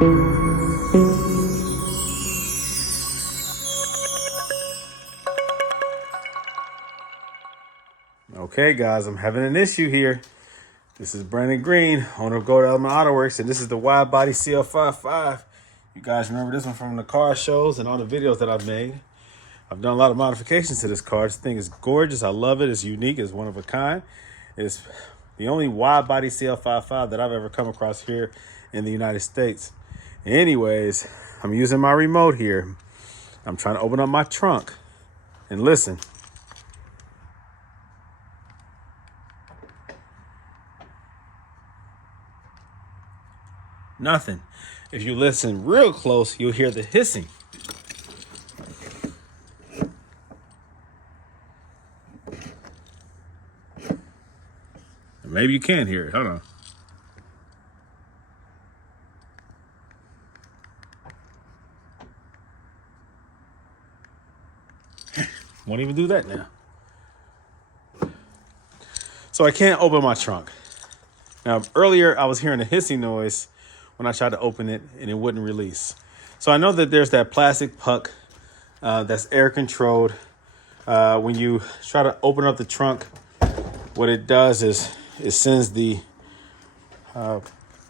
Okay, guys, I'm having an issue here. This is Brandon Green, owner of Gold Element Autoworks, and this is the wide body CL55. You guys remember this one from the car shows and all the videos that I've made. I've done a lot of modifications to this car. This thing is gorgeous. I love it. It's unique. It's one of a kind. It's the only wide body CL55 that I've ever come across here in the United States. Anyways, I'm using my remote here. I'm trying to open up my trunk and listen. Nothing. If you listen real close, you'll hear the hissing. Maybe you can hear it. Hold on. Won't even do that now. So I can't open my trunk. Now, earlier I was hearing a hissing noise when I tried to open it and it wouldn't release. So I know that there's that plastic puck that's air controlled. When you try to open up the trunk, what it does is it sends the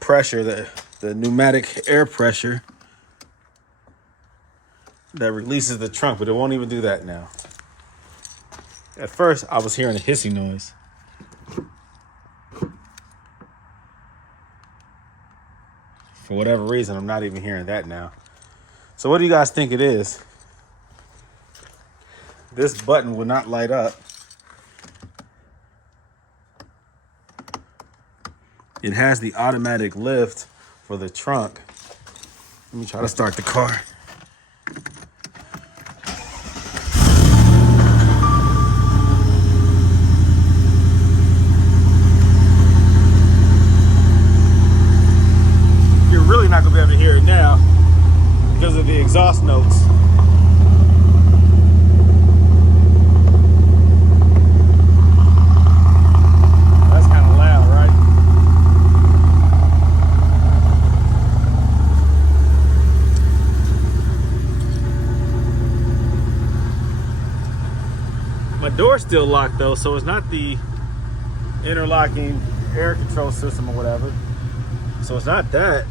pressure, the pneumatic air pressure that releases the trunk, but it won't even do that now. At first, I was hearing a hissing noise. For whatever reason, I'm not even hearing that now. So what do you guys think it is? This button will not light up. It has the automatic lift for the trunk. Let me try to start the car. You're really not gonna be able to hear it now because of the exhaust notes. That's kind of loud, right? My door's still locked though, so it's not the interlocking air control system or whatever. So it's not that.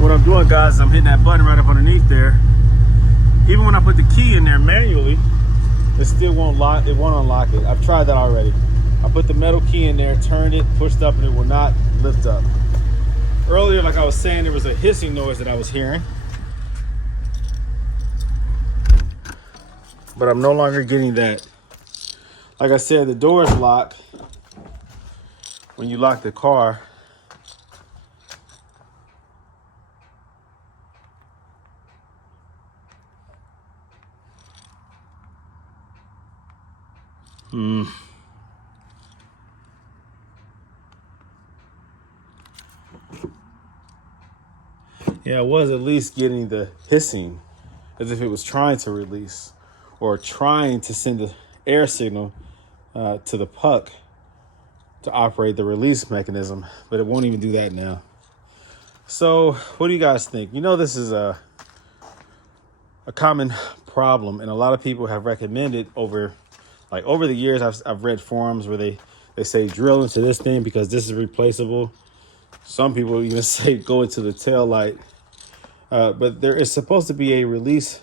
What I'm doing, guys, is I'm hitting that button right up underneath there. Even when I put the key in there manually, it still won't lock. It won't unlock it. I've tried that already. I put the metal key in there, turned it, pushed up, and it will not lift up. Earlier, like I was saying, there was a hissing noise that I was hearing, but I'm no longer getting that. Like I said, the door is locked when you lock the car. Yeah, I was at least getting the hissing as if it was trying to release or trying to send the air signal to the puck to operate the release mechanism, but it won't even do that now. So what do you guys think? You know, this is a common problem, and a lot of people have recommended over the years. I've read forums where they say drill into this thing because this is replaceable. Some people even say go into the tail light. But there is supposed to be a release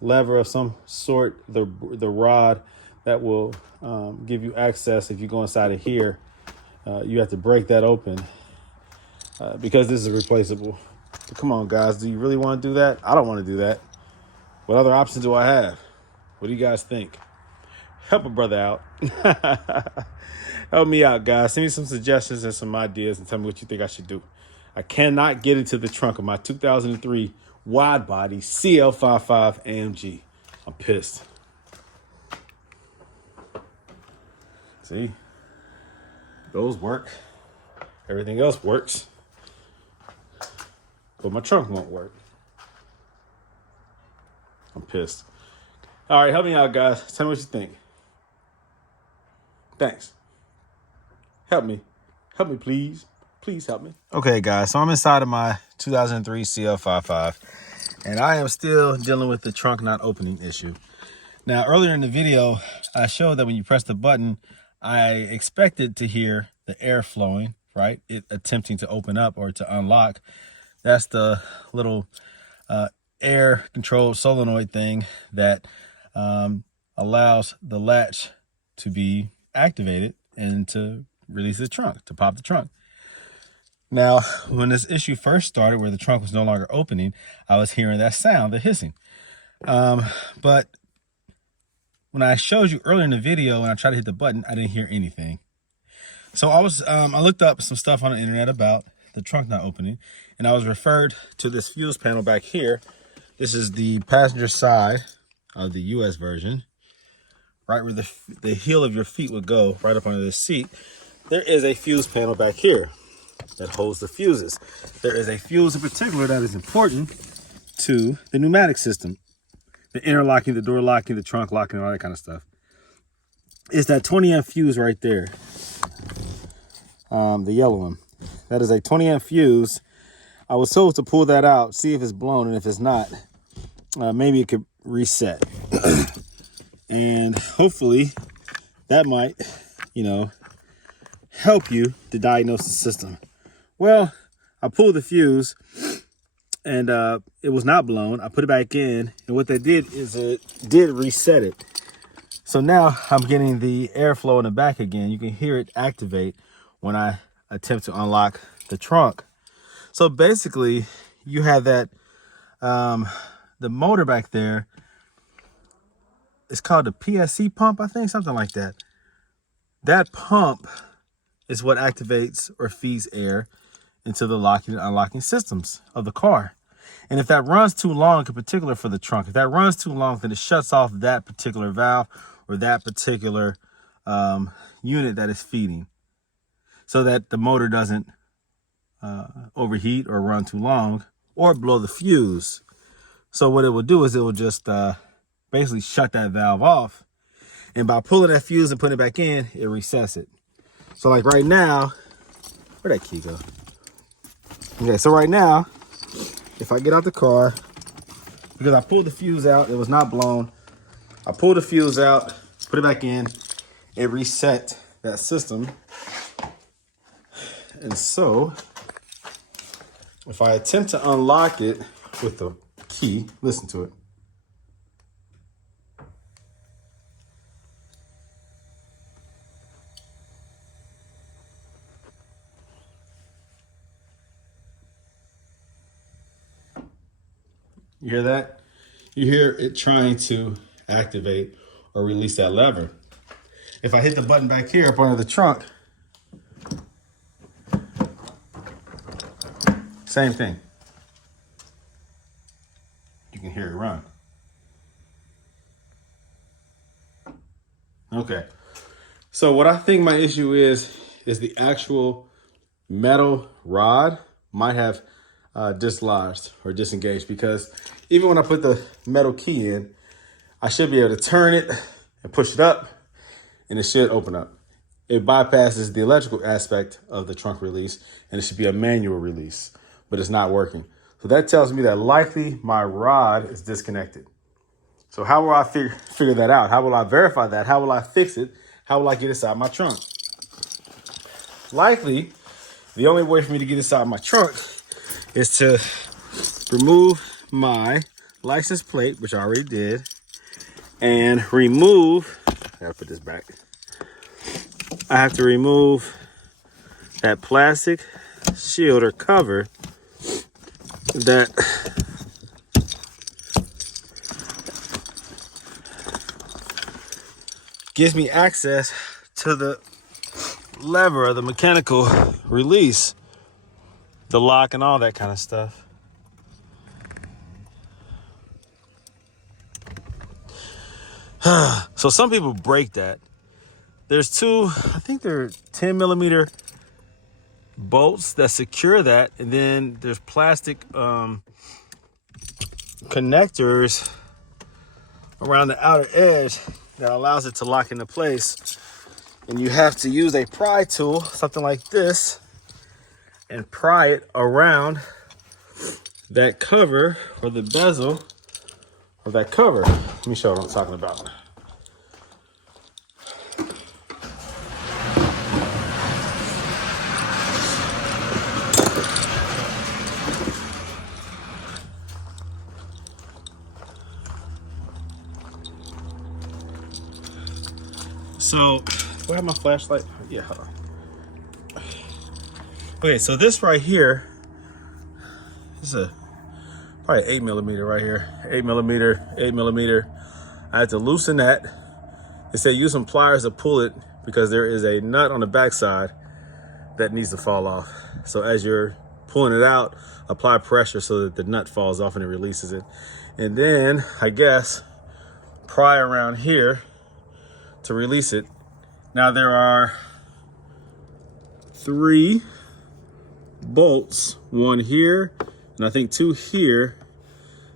lever of some sort, the rod that will give you access. If you go inside of here, you have to break that open because this is replaceable. So come on, guys, do you really want to do that? I don't want to do that. What other options do I have? What do you guys think? Help a brother out. Help me out, guys. Send me some suggestions and some ideas and tell me what you think I should do. I cannot get into the trunk of my 2003 wide body CL55 AMG. I'm pissed. See, those work. Everything else works, but my trunk won't work. I'm pissed. All right, help me out, guys. Tell me what you think. Thanks. Help me. Help me, please. Please help me. Okay, guys, so I'm inside of my 2003 CL55, and I am still dealing with the trunk not opening issue. Now, earlier in the video, I showed that when you press the button, I expected to hear the air flowing, right? It attempting to open up or to unlock. That's the little air controlled solenoid thing that allows the latch to be activated and to release the trunk, to pop the trunk. Now, when this issue first started, where the trunk was no longer opening, I was hearing that sound, the hissing. But when I showed you earlier in the video and I tried to hit the button, I didn't hear anything. So I looked up some stuff on the internet about the trunk not opening, and I was referred to this fuse panel back here. This is the passenger side of the US version, right where the heel of your feet would go, right up under this seat. There is a fuse panel back here that holds the fuses. There is a fuse in particular that is important to the pneumatic system, the interlocking, the door locking, the trunk locking, and all that kind of stuff. It's that 20 amp fuse right there, the yellow one. That is a 20 amp fuse. I was told to pull that out, see if it's blown, and if it's not, maybe it could reset. And hopefully that might, help you to diagnose the system. Well, I pulled the fuse and it was not blown. I put it back in, and what that did is it did reset it. So now I'm getting the airflow in the back again. You can hear it activate when I attempt to unlock the trunk. So basically you have that, the motor back there, it's called the PSC pump, I think, something like that. That pump is what activates or feeds air into the locking and unlocking systems of the car. And if that runs too long, in particular for the trunk, if that runs too long, then it shuts off that particular valve or that particular unit that is feeding, so that the motor doesn't overheat or run too long or blow the fuse. So what it will do is it will just basically shut that valve off. And by pulling that fuse and putting it back in, it resets it. So like right now, where'd that key go? Okay, so right now, if I get out the car, because I pulled the fuse out, it was not blown. I pulled the fuse out, put it back in, it reset that system. And so, if I attempt to unlock it with the key, listen to it. You hear that? You hear it trying to activate or release that lever. If I hit the button back here up under the trunk, same thing. You can hear it run. Okay. So what I think my issue is the actual metal rod might have dislodged or disengaged, because even when I put the metal key in, I should be able to turn it and push it up and it should open up. It bypasses the electrical aspect of the trunk release, and it should be a manual release, but it's not working. So that tells me that likely my rod is disconnected. So how will I figure that out? How will I verify that? How will I fix it? How will I get inside my trunk? Likely, the only way for me to get inside my trunk is to remove my license plate, which I already did, and remove, I gotta put this back. I have to remove that plastic shield or cover that gives me access to the lever or the mechanical release, the lock and all that kind of stuff. So some people break that. There's two, I think they're 10 millimeter bolts that secure that. And then there's plastic connectors around the outer edge that allows it to lock into place And you have to use a pry tool, something like this, and pry it around that cover or the bezel of that cover. Let me show you what I'm talking about. So, do I have my flashlight? Yeah, hold on. Okay, so this right here, this is probably 8mm right here. 8mm, 8mm. I had to loosen that. They said use some pliers to pull it because there is a nut on the backside that needs to fall off. So as you're pulling it out, apply pressure so that the nut falls off and it releases it. And then, I guess, pry around here to release it. Now there are 3 bolts, one here, and I think 2 here,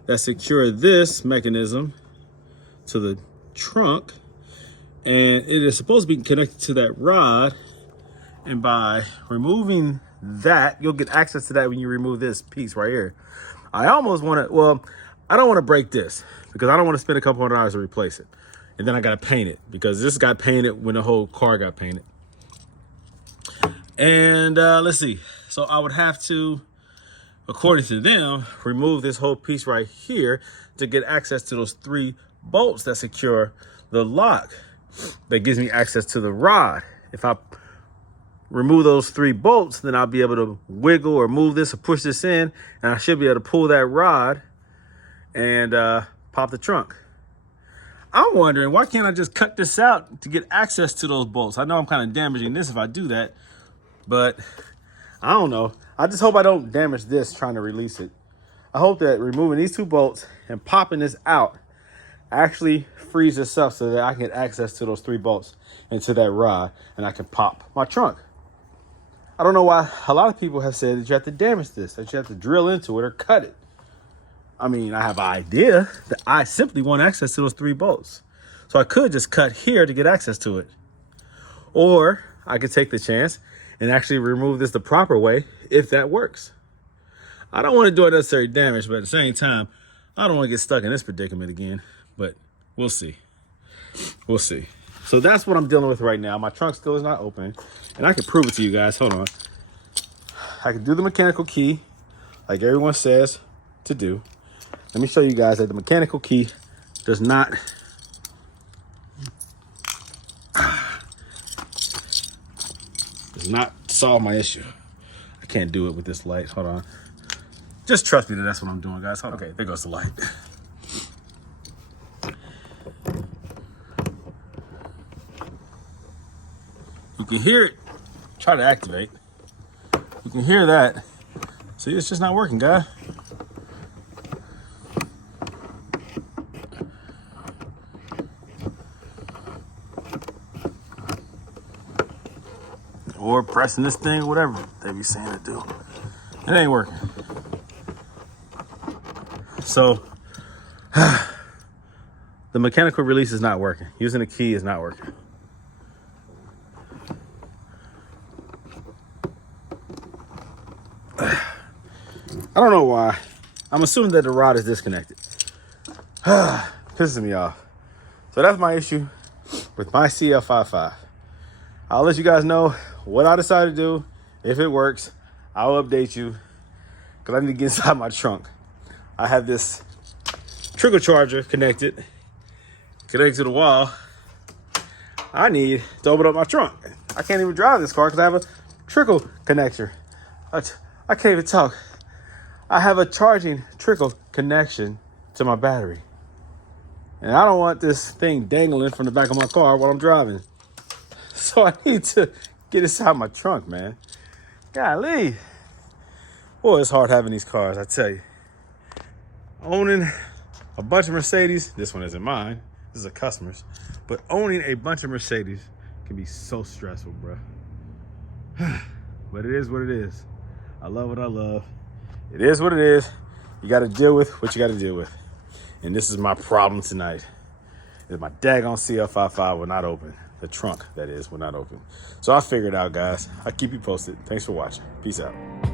that secure this mechanism to the trunk. And it is supposed to be connected to that rod. And by removing that, you'll get access to that when you remove this piece right here. I almost want to, well, I don't want to break this because I don't want to spend a couple $100 to replace it. And then I got to paint it because this got painted when the whole car got painted. And let's see. So I would have to, according to them, remove this whole piece right here to get access to those 3 bolts that secure the lock that gives me access to the rod. If I remove those 3 bolts, then I'll be able to wiggle or move this or push this in, and I should be able to pull that rod and pop the trunk. I'm wondering, why can't I just cut this out to get access to those bolts? I know I'm kind of damaging this if I do that, but I don't know. I just hope I don't damage this trying to release it. I hope that removing these 2 bolts and popping this out actually frees this up so that I can get access to those 3 bolts into that rod and I can pop my trunk. I don't know why a lot of people have said that you have to damage this, that you have to drill into it or cut it. I mean, I have an idea that I simply want access to those 3 bolts. So I could just cut here to get access to it. Or I could take the chance and actually remove this the proper way if that works. I don't want to do unnecessary damage, but at the same time, I don't want to get stuck in this predicament again. But we'll see. We'll see. So that's what I'm dealing with right now. My trunk still is not open. And I can prove it to you guys. Hold on. I can do the mechanical key like everyone says to do. Let me show you guys that the mechanical key does not solve my issue. I can't do it with this light. Hold on. Just trust me that that's what I'm doing, guys. Hold on. Okay, there goes the light. You can hear it try to activate. You can hear that. See, it's just not working, guy. Or pressing this thing, whatever they be saying to do. It ain't working. So, the mechanical release is not working. Using the key is not working. I don't know why. I'm assuming that the rod is disconnected. Pisses me off. So that's my issue with my CL55. I'll let you guys know what I decide to do. If it works, I'll update you because I need to get inside my trunk. I have this trickle charger connected to the wall. I need to open up my trunk. I can't even drive this car because I have a trickle connector. I can't even talk. I have a charging trickle connection to my battery. And I don't want this thing dangling from the back of my car while I'm driving. So I need to get inside my trunk, man. Golly. Boy, it's hard having these cars, I tell you. Owning a bunch of Mercedes, this one isn't mine, this is a customer's, but owning a bunch of Mercedes can be so stressful, bro. But it is what it is. I love what I love. It is what it is. You got to deal with what you got to deal with. And this is my problem tonight. is my daggone CL55 will not open. The trunk, that is, will not open. So I'll figure it out, guys. I'll keep you posted. Thanks for watching. Peace out.